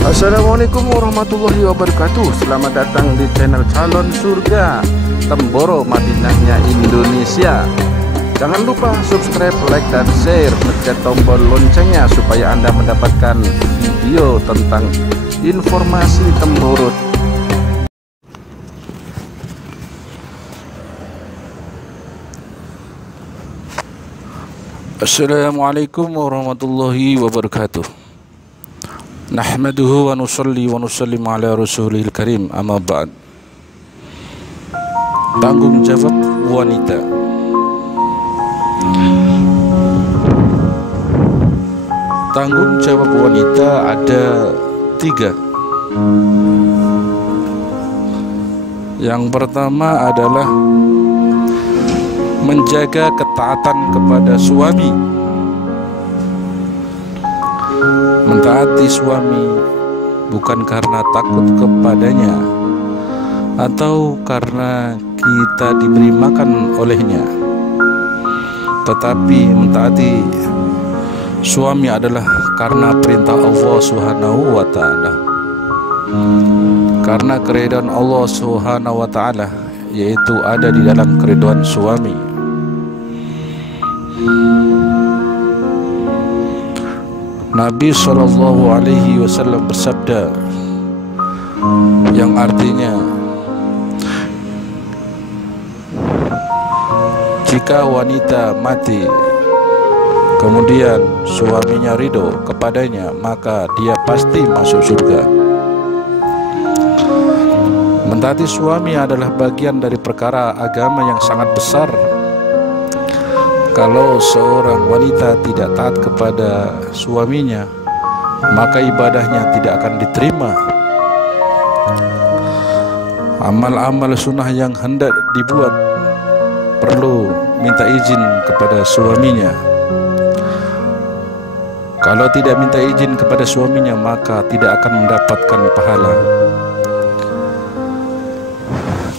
Assalamualaikum warahmatullahi wabarakatuh. Selamat datang di channel Calon Surga, Temboro Madinahnya Indonesia. Jangan lupa subscribe, like, dan share, pencet tombol loncengnya supaya Anda mendapatkan video tentang informasi Temboro. Assalamualaikum warahmatullahi wabarakatuh. Nahmaduhu wa nusalli wa nusallim ala rasulihil karim, amma ba'd. Tanggung jawab wanita. Tanggung jawab wanita ada 3. Yang pertama adalah menjaga ketaatan kepada suami. Mentaati suami bukan karena takut kepadanya atau karena kita diberi makan olehnya, tetapi mentaati suami adalah karena perintah Allah Subhanahu wa ta'ala, karena keridhaan Allah Subhanahu wa ta'ala yaitu ada di dalam keridhaan suami. Nabi Shallallahu Alaihi Wasallam bersabda, yang artinya, jika wanita mati kemudian suaminya ridho kepadanya, maka dia pasti masuk surga. Mentaati suami adalah bagian dari perkara agama yang sangat besar. Kalau seorang wanita tidak taat kepada suaminya, maka ibadahnya tidak akan diterima. Amal-amal sunnah yang hendak dibuat perlu minta izin kepada suaminya. Kalau tidak minta izin kepada suaminya, maka tidak akan mendapatkan pahala.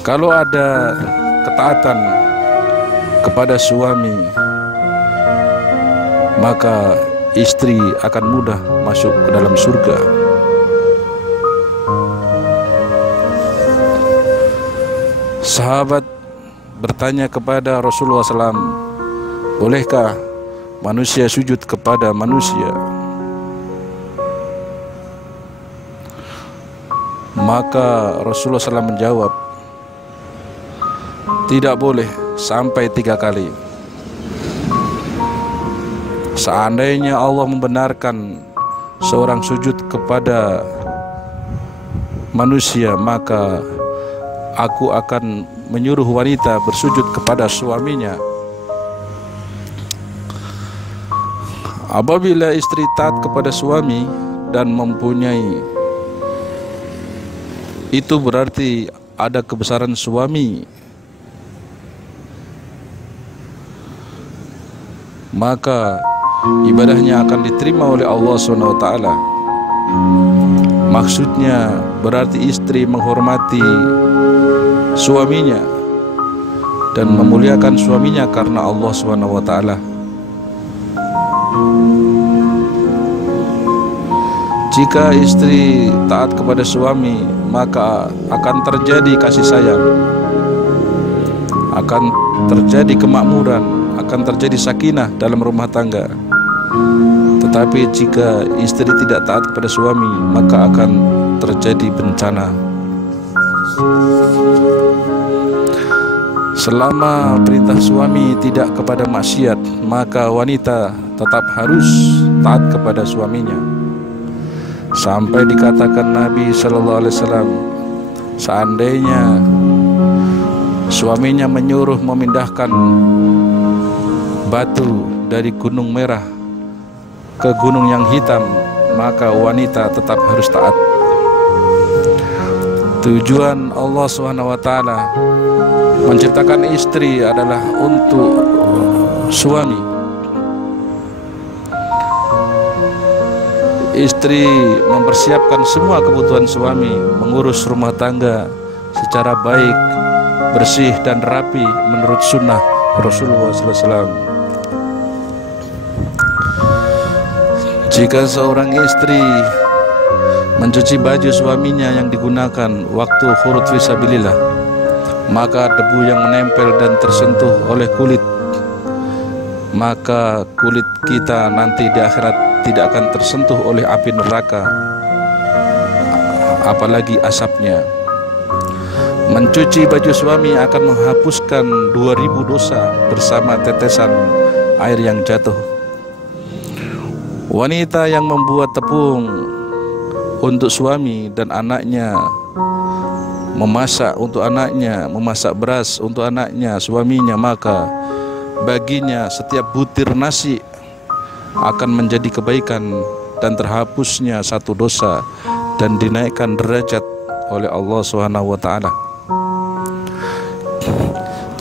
Kalau ada ketaatan kepada suami, maka istri akan mudah masuk ke dalam surga. Sahabat bertanya kepada Rasulullah SAW, bolehkah manusia sujud kepada manusia? Maka Rasulullah SAW menjawab, tidak boleh sampai 3 kali. Seandainya Allah membenarkan seorang sujud kepada manusia, maka aku akan menyuruh wanita bersujud kepada suaminya. Apabila istri taat kepada suami dan mempunyai, itu berarti ada kebesaran suami, maka ibadahnya akan diterima oleh Allah SWT. Maksudnya berarti istri menghormati suaminya dan memuliakan suaminya karena Allah SWT. Jika istri taat kepada suami, maka akan terjadi kasih sayang, akan terjadi kemakmuran, akan terjadi sakinah dalam rumah tangga. Tetapi jika istri tidak taat kepada suami, maka akan terjadi bencana. Selama perintah suami tidak kepada maksiat, maka wanita tetap harus taat kepada suaminya. Sampai dikatakan Nabi Shallallahu Alaihi Wasallam, seandainya suaminya menyuruh memindahkan batu dari Gunung Merah ke gunung yang hitam, maka wanita tetap harus taat. Tujuan Allah SWT menciptakan istri adalah untuk suami. Istri mempersiapkan semua kebutuhan suami, mengurus rumah tangga secara baik, bersih dan rapi menurut sunnah Rasulullah SAW. Jika seorang istri mencuci baju suaminya yang digunakan waktu khurud fisabilillah, maka debu yang menempel dan tersentuh oleh kulit, maka kulit kita nanti di akhirat tidak akan tersentuh oleh api neraka, apalagi asapnya. Mencuci baju suami akan menghapuskan 2000 dosa bersama tetesan air yang jatuh. Wanita yang membuat tepung untuk suami dan anaknya, memasak untuk anaknya, memasak beras untuk anaknya, suaminya, maka baginya setiap butir nasi akan menjadi kebaikan dan terhapusnya satu dosa dan dinaikkan derajat oleh Allah SWT.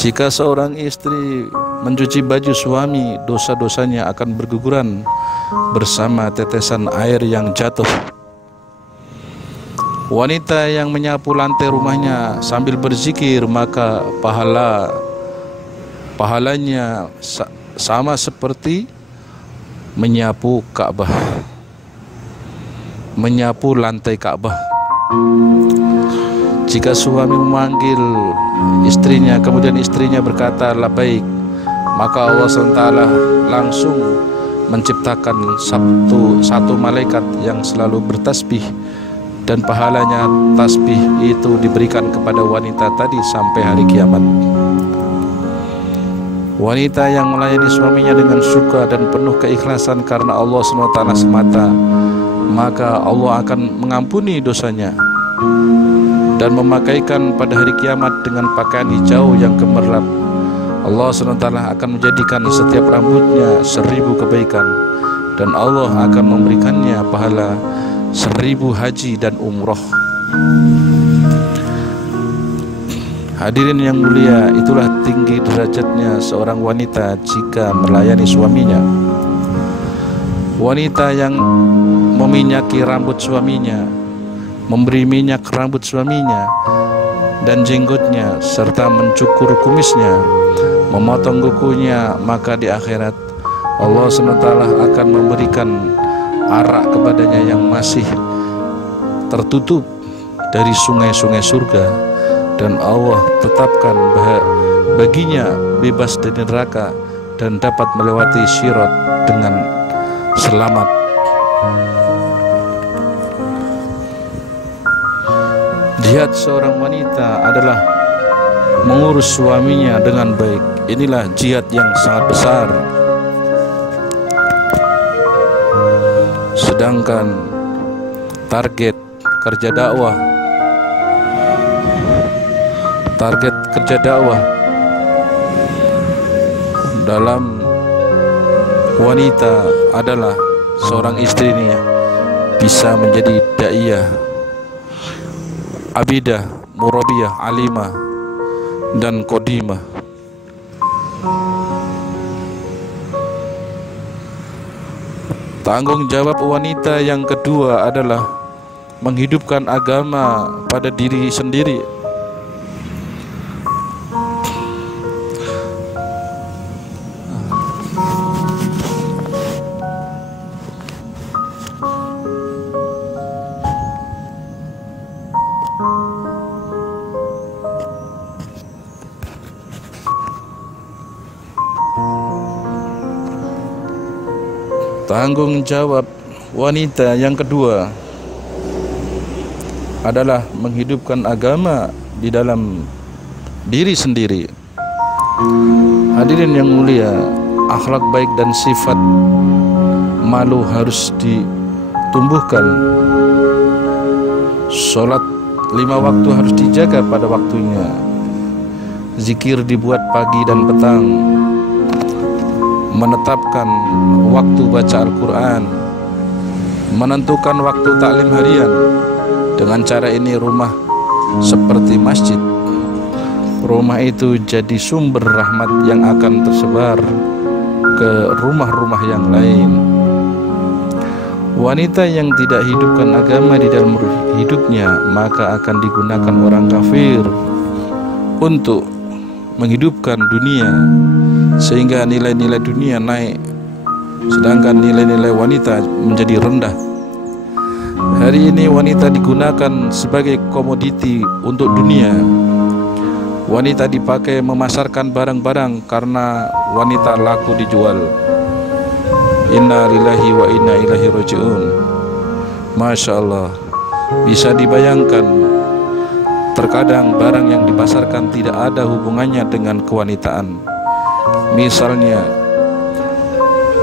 Jika seorang istri mencuci baju suami, dosa-dosanya akan berguguran bersama tetesan air yang jatuh. Wanita yang menyapu lantai rumahnya sambil berzikir, maka pahalanya sama seperti menyapu Ka'bah, menyapu lantai Ka'bah. Jika suami memanggil istrinya, kemudian istrinya berkata labbaik, maka Allah SWT langsung menciptakan satu malaikat yang selalu bertasbih, dan pahalanya tasbih itu diberikan kepada wanita tadi sampai hari kiamat. Wanita yang melayani suaminya dengan suka dan penuh keikhlasan karena Allah SWT semata, maka Allah akan mengampuni dosanya dan memakaikan pada hari kiamat dengan pakaian hijau yang gemerlap. Allah SWT akan menjadikan setiap rambutnya 1000 kebaikan, dan Allah akan memberikannya pahala 1000 haji dan umroh. Hadirin yang mulia, itulah tinggi derajatnya seorang wanita jika melayani suaminya. Wanita yang meminyaki rambut suaminya, memberi minyak rambut suaminya dan jenggotnya, serta mencukur kumisnya, memotong kukunya, maka di akhirat Allah SWT akan memberikan arak kepadanya yang masih tertutup dari sungai-sungai surga, dan Allah tetapkan baginya bebas dari neraka dan dapat melewati Sirat dengan selamat. Jihad seorang wanita adalah mengurus suaminya dengan baik. Inilah jihad yang sangat besar. Sedangkan target kerja dakwah dalam wanita adalah seorang istrinya bisa menjadi da'iyah, abidah, murabiyah, alimah, dan qadimah. Tanggung jawab wanita yang kedua adalah menghidupkan agama pada diri sendiri. Tanggung jawab wanita yang kedua adalah menghidupkan agama di dalam diri sendiri. Hadirin yang mulia, akhlak baik dan sifat malu harus ditumbuhkan. Sholat 5 waktu harus dijaga pada waktunya. Zikir dibuat pagi dan petang. Menetapkan waktu baca Al-Quran, menentukan waktu taklim harian. Dengan cara ini rumah seperti masjid. Rumah itu jadi sumber rahmat yang akan tersebar ke rumah-rumah yang lain. Wanita yang tidak hidupkan agama di dalam hidupnya, maka akan digunakan orang kafir untuk menghidupkan dunia, sehingga nilai-nilai dunia naik, sedangkan nilai-nilai wanita menjadi rendah. Hari ini wanita digunakan sebagai komoditi untuk dunia. Wanita dipakai memasarkan barang-barang karena wanita laku dijual. Inna lillahi wa inna ilaihi raji'un. Masya Allah. Bisa dibayangkan, terkadang barang yang dipasarkan tidak ada hubungannya dengan kewanitaan. Misalnya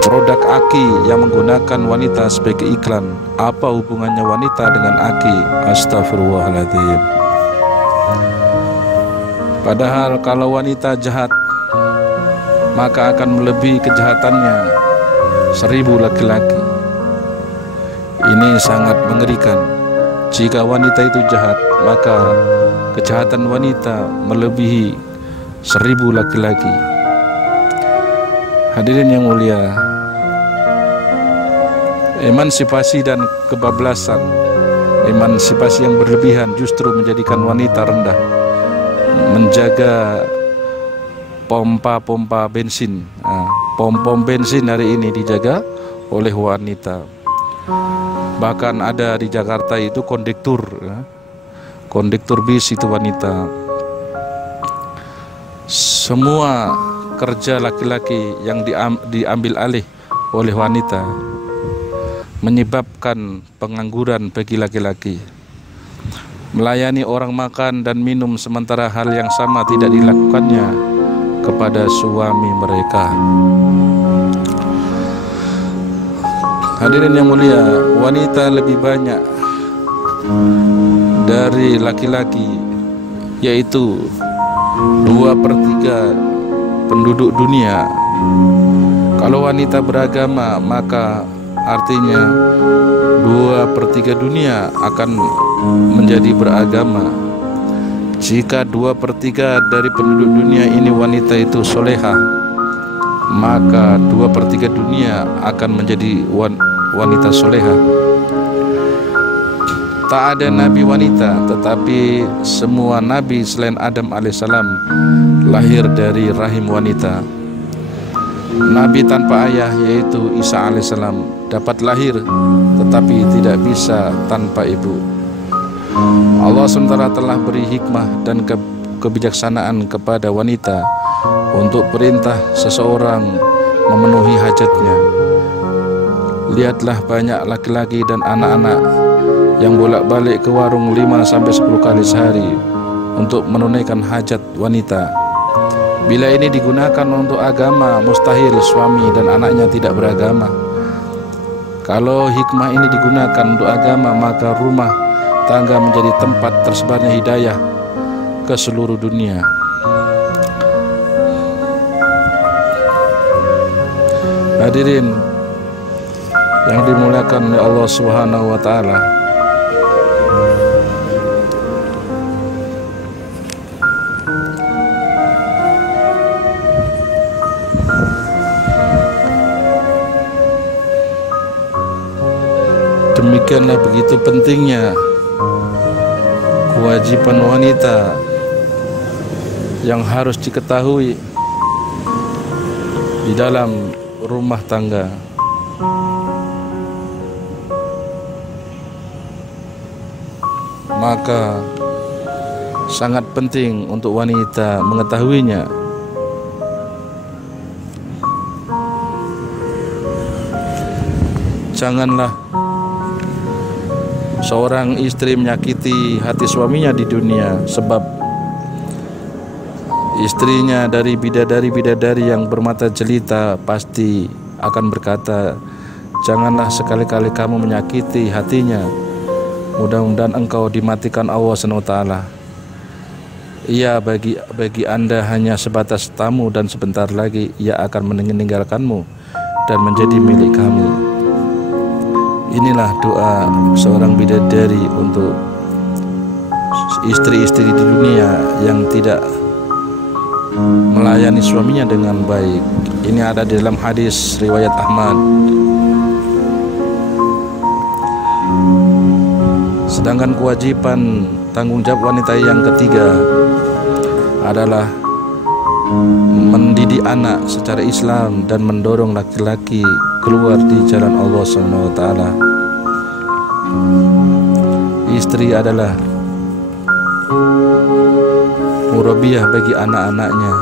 produk aki yang menggunakan wanita sebagai iklan. Apa hubungannya wanita dengan aki? Astagfirullahaladzim. Padahal kalau wanita jahat, maka akan melebihi kejahatannya 1000 laki-laki. Ini sangat mengerikan. Jika wanita itu jahat, maka kejahatan wanita melebihi 1000 laki-laki. Hadirin yang mulia, emansipasi dan kebablasan, emansipasi yang berlebihan justru menjadikan wanita rendah. Menjaga pompa-pompa bensin, pom-pom bensin hari ini dijaga oleh wanita. Bahkan ada di Jakarta itu kondektur, kondektur bis itu wanita. Semua kerja laki-laki yang diambil alih oleh wanita menyebabkan pengangguran bagi laki-laki. Melayani orang makan dan minum sementara hal yang sama tidak dilakukannya kepada suami mereka. Hadirin yang mulia, wanita lebih banyak dari laki-laki, yaitu 2/3 penduduk dunia. Kalau wanita beragama, maka artinya 2/3 dunia akan menjadi beragama. Jika 2/3 dari penduduk dunia ini wanita itu solehah, maka 2/3 dunia akan menjadi wanita solehah. Tak ada nabi wanita, tetapi semua nabi selain Adam alaihissalam lahir dari rahim wanita. Nabi tanpa ayah yaitu Isa alaihissalam dapat lahir, tetapi tidak bisa tanpa ibu. Allah SWT telah beri hikmah dan kebijaksanaan kepada wanita untuk perintah seseorang memenuhi hajatnya. Lihatlah banyak laki-laki dan anak-anak yang bolak-balik ke warung 5-10 kali sehari untuk menunaikan hajat wanita. Bila ini digunakan untuk agama, mustahil suami dan anaknya tidak beragama. Kalau hikmah ini digunakan untuk agama, maka rumah tangga menjadi tempat tersebarnya hidayah ke seluruh dunia. Hadirin yang dimuliakan oleh Allah Subhanahu wa taala, demikianlah begitu pentingnya kewajiban wanita yang harus diketahui di dalam rumah tangga. Maka sangat penting untuk wanita mengetahuinya. Janganlah seorang istri menyakiti hati suaminya di dunia, sebab istrinya dari bidadari-bidadari yang bermata jelita pasti akan berkata, janganlah sekali-kali kamu menyakiti hatinya, mudah-mudahan engkau dimatikan Allah SWT. Ia bagi Anda hanya sebatas tamu dan sebentar lagi ia akan meninggalkanmu dan menjadi milik kami. Inilah doa seorang bidadari untuk istri-istri di dunia yang tidak melayani suaminya dengan baik. Ini ada di dalam hadis riwayat Ahmad. Sedangkan kewajiban tanggung jawab wanita yang ketiga adalah mendidik anak secara Islam dan mendorong laki-laki keluar di jalan Allah SWT. istri adalah murabiyah bagi anak-anaknya,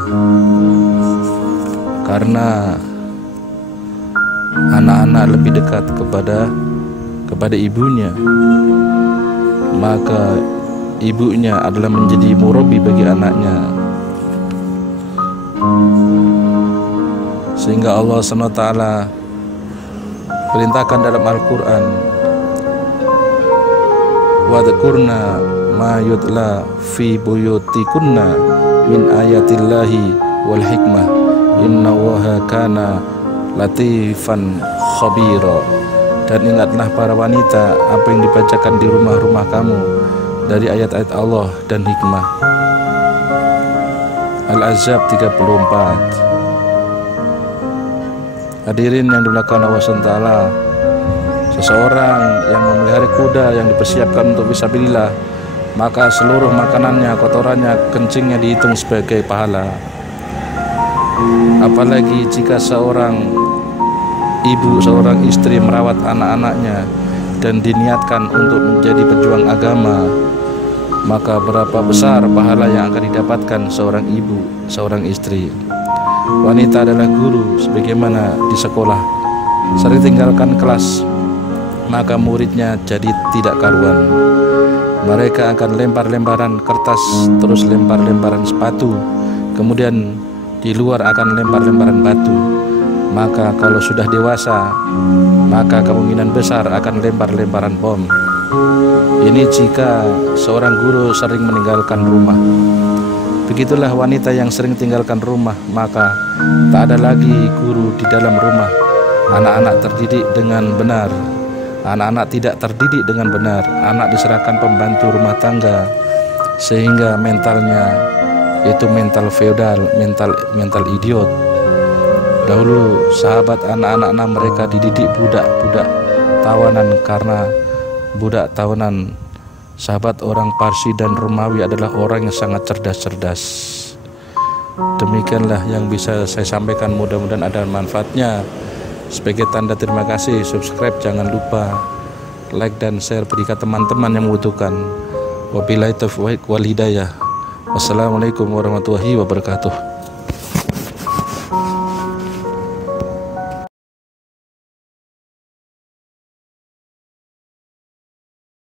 karena anak-anak lebih dekat kepada ibunya, maka ibunya adalah menjadi murabi bagi anaknya. Sehingga Allah SWT perintahkan dalam Al-Quran, wadhkurna ma yutla fi buyutikunna min ayatillahi wal hikmah innallaha kana latifan khabira. Dan ingatlah para wanita apa yang dibacakan di rumah-rumah kamu dari ayat-ayat Allah dan hikmah. Al-Ahzab 34. Hadirin yang dimuliakan Allah SWT, seseorang yang memelihara kuda yang dipersiapkan untuk fisabilillah, maka seluruh makanannya, kotorannya, kencingnya dihitung sebagai pahala. Apalagi jika seorang ibu, seorang istri merawat anak-anaknya dan diniatkan untuk menjadi pejuang agama, maka berapa besar pahala yang akan didapatkan seorang ibu, seorang istri. Wanita adalah guru, sebagaimana di sekolah sering tinggalkan kelas, maka muridnya jadi tidak karuan. Mereka akan lempar-lemparan kertas, terus lempar-lemparan sepatu, kemudian di luar akan lempar-lemparan batu. Maka kalau sudah dewasa, maka kemungkinan besar akan lempar-lemparan bom. Ini jika seorang guru sering meninggalkan rumah. Begitulah wanita yang sering tinggalkan rumah, maka tak ada lagi guru di dalam rumah. Anak-anak terdidik dengan benar, anak-anak tidak terdidik dengan benar. Anak diserahkan pembantu rumah tangga, sehingga mentalnya itu mental feodal, mental idiot. Dahulu sahabat anak-anak mereka dididik budak-budak tawanan, karena budak tawanan sahabat orang Parsi dan Romawi adalah orang yang sangat cerdas-cerdas. Demikianlah yang bisa saya sampaikan, mudah-mudahan ada manfaatnya. Sebagai tanda terima kasih, subscribe, jangan lupa like dan share berikan teman-teman yang membutuhkan. Wabillahi taufiq wal hidayah. Wassalamualaikum warahmatullahi wabarakatuh.